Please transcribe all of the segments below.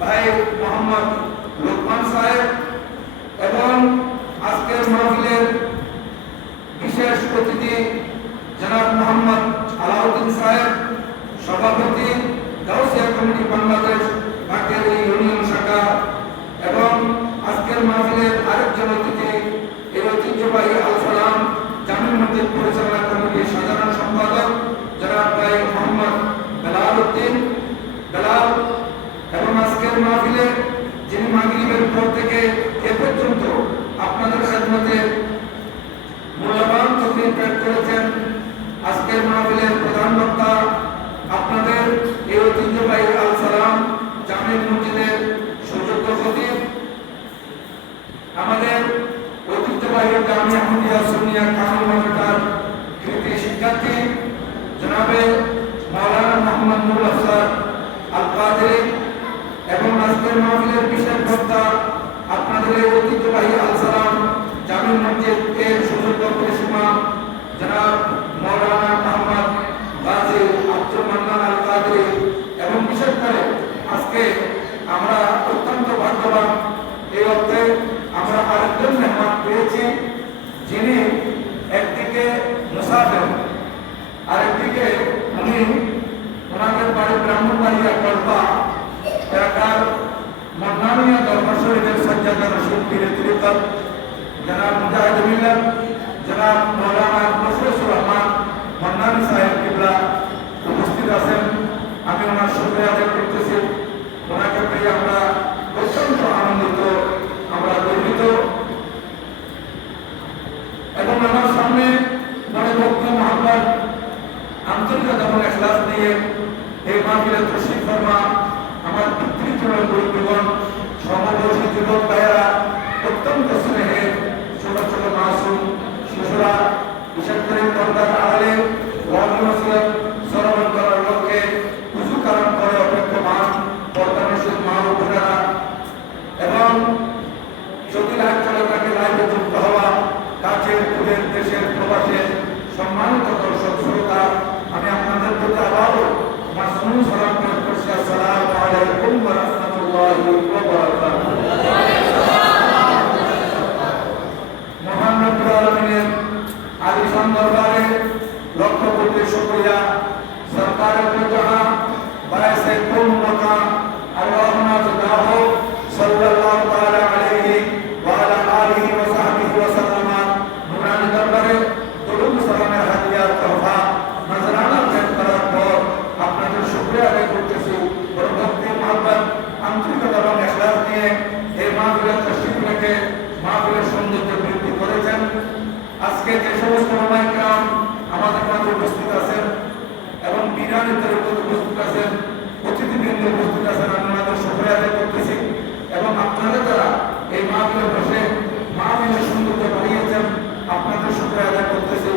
ভাই মোহাম্মদ লোকমান সাহেব এবং আজকের মাহফিলের বিশেষ অতিথি জনাব মোহাম্মদ আলাউদ্দিন সাহেব, সভাপতি গাউসিয়া কমিটি বাংলাদেশ বাকেরী ইউনিয়ন শাখা, এবং আজকের মাহফিলের আরেকজন অতিথি এই ঐতিহ্যবাহী আল সালাম জামি মসজিদ পরিচালনা কমিটির সাধারণ সম্পাদক জনাব ভাই মোহাম্মদ বেলাল উদ্দিন বেলাল, এবং আজকের মাহফিলে যিনি মাগরিবের পর থেকে এ পর্যন্ত আপনাদের খেদমতে মূল্যবান তকরির পেশ করেছেন। আজকের মাহফিলের প্রধান বক্তা আপনাদের এই ঐতিহ্যবাহী আল সালাম জামি মসজিদের সুযোগ্য খতিব, আমাদের ঐতিহ্যবাহী জামি আহমদিয়া সুন্নিয়া কামিল মাদ্রাসার কৃতি শিক্ষার্থী জনাবে মাওলানা মোহাম্মদ নুরুল আফসার আল কাদেরী, এবং আজকের মাহফিলের বিশেষ বক্তা আপনাদের এই ঐতিহ্যবাহী আল সালাম জামি মসজিদ এর সুযোগ্য পরিসীমা জনাব মাওলানা মোহাম্মদ গাজী আব্দুল মান্নান আল কাদেরী। এবং বিশেষ করে আজকে আমরা অত্যন্ত ভাগ্যবান, এই অর্থে আমরা আরেকজন মেহমান পেয়েছি যিনি একদিকে মুসাফির, আরেকদিকে উনি ওনাদের বাড়ি ব্রাহ্মণবাড়িয়া কল্পা এলাকার মন্নানিয়া দরবার শরীফের সজ্জাদা রশিদ পীরে তরিকত জনাব মুজাহিদ মিল্লাত জনাব মাওলানা মুশফিকুর রহমান মন্নানি সাহেব কিবলা উপস্থিত আছেন। আমি ওনার শুকরিয়া আদায় করতেছি। ওনাকে পেয়ে আমরা অত্যন্ত আনন্দিত, আমরা গর্বিত। এবং আমার সামনে বড় ভক্ত মোহাম্মদ আন্তরিকতা এবং ইখলাস নিয়ে এই মাহফিলে তশরিফ ফরমা আমার পিতৃতুল্য গুরুগণ, সমবয়সী যুবক ভাইয়েরা, অত্যন্ত স্নেহের ছোট ছোট মাসুম শিশুরা, বিশেষ করে পর্দার আড়ালে ওয়াজ নসিহত শ্রবণ করার লক্ষ্যে উযু কারণ করে অপেক্ষমান পর্দানশীল মা ও বোনেরা, এবং যদি লাইভ চলে থাকে লাইভে যুক্ত হওয়া কাছের দূরের দেশের প্রবাসের সম্মানিত দর্শক শ্রোতা, আমি আপনাদের প্রতি আবারও মাসনুন সালাম পেশ করছি। আসসালামু আলাইকুম ওয়া রাহমাতুল্লাহি ওয়া বারাকাতুহু। মহান রব্বুল আলামিনের আলিশান দরবারে লক্ষ কোটি শুকরিয়া। সরকারে দো জাহান বায়সে কুল মকা আল্লাহুম্মা জাযাহু সাল্লাল্লাহু তাআলা আলাইহি ওয়া আলা আলিহি ওয়া সাহবিহি ওয়া সাল্লাম। নুরানি দরবারে দরুদ সালামের হাদিয়া তোহফা নজরানা পেশ করার পর আপনাদের শুকরিয়া আদায় করতেছি। ভক্তি মহব্বত আন্তরিকতা এবং ইখলাস নিয়ে এই মাহফিলে তশরিফ রেখে মাহফিলের সৌন্দর্য বৃদ্ধি করেছেন। আজকে যে সমস্ত ওলামায়ে কেরাম আমাদের মাঝে উপস্থিত আছেন এবং বিরানের তরফে উপস্থিত আছেন, অতিথিবৃন্দ উপস্থিত আছেন, আমি ওনাদের শুকরিয়া আদায় করতেছি। এবং আপনারা যারা এই মাহফিলে বসে মাহফিলের সৌন্দর্য বাড়িয়েছেন, আপনাদের শুকরিয়া আদায় করতেছি।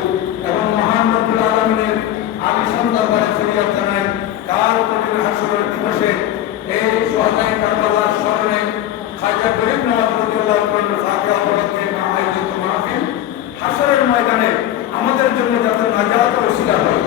এবং মহান রব্বুল আলামিনের আলিশান দরবারে ফরিয়াদ জানাই, কাল কঠিন হাসরের দিবসে এই সুহাদায়ে কারবালার স্মরণে খাজা গরিব নওয়াজ রাদিয়াল্লাহু আনহু ফাতিহা পড়তে আয়োজিত মাহফিল হাসরের ময়দানে আমাদের জন্য যাতে নাজাত ওসিলা হয়,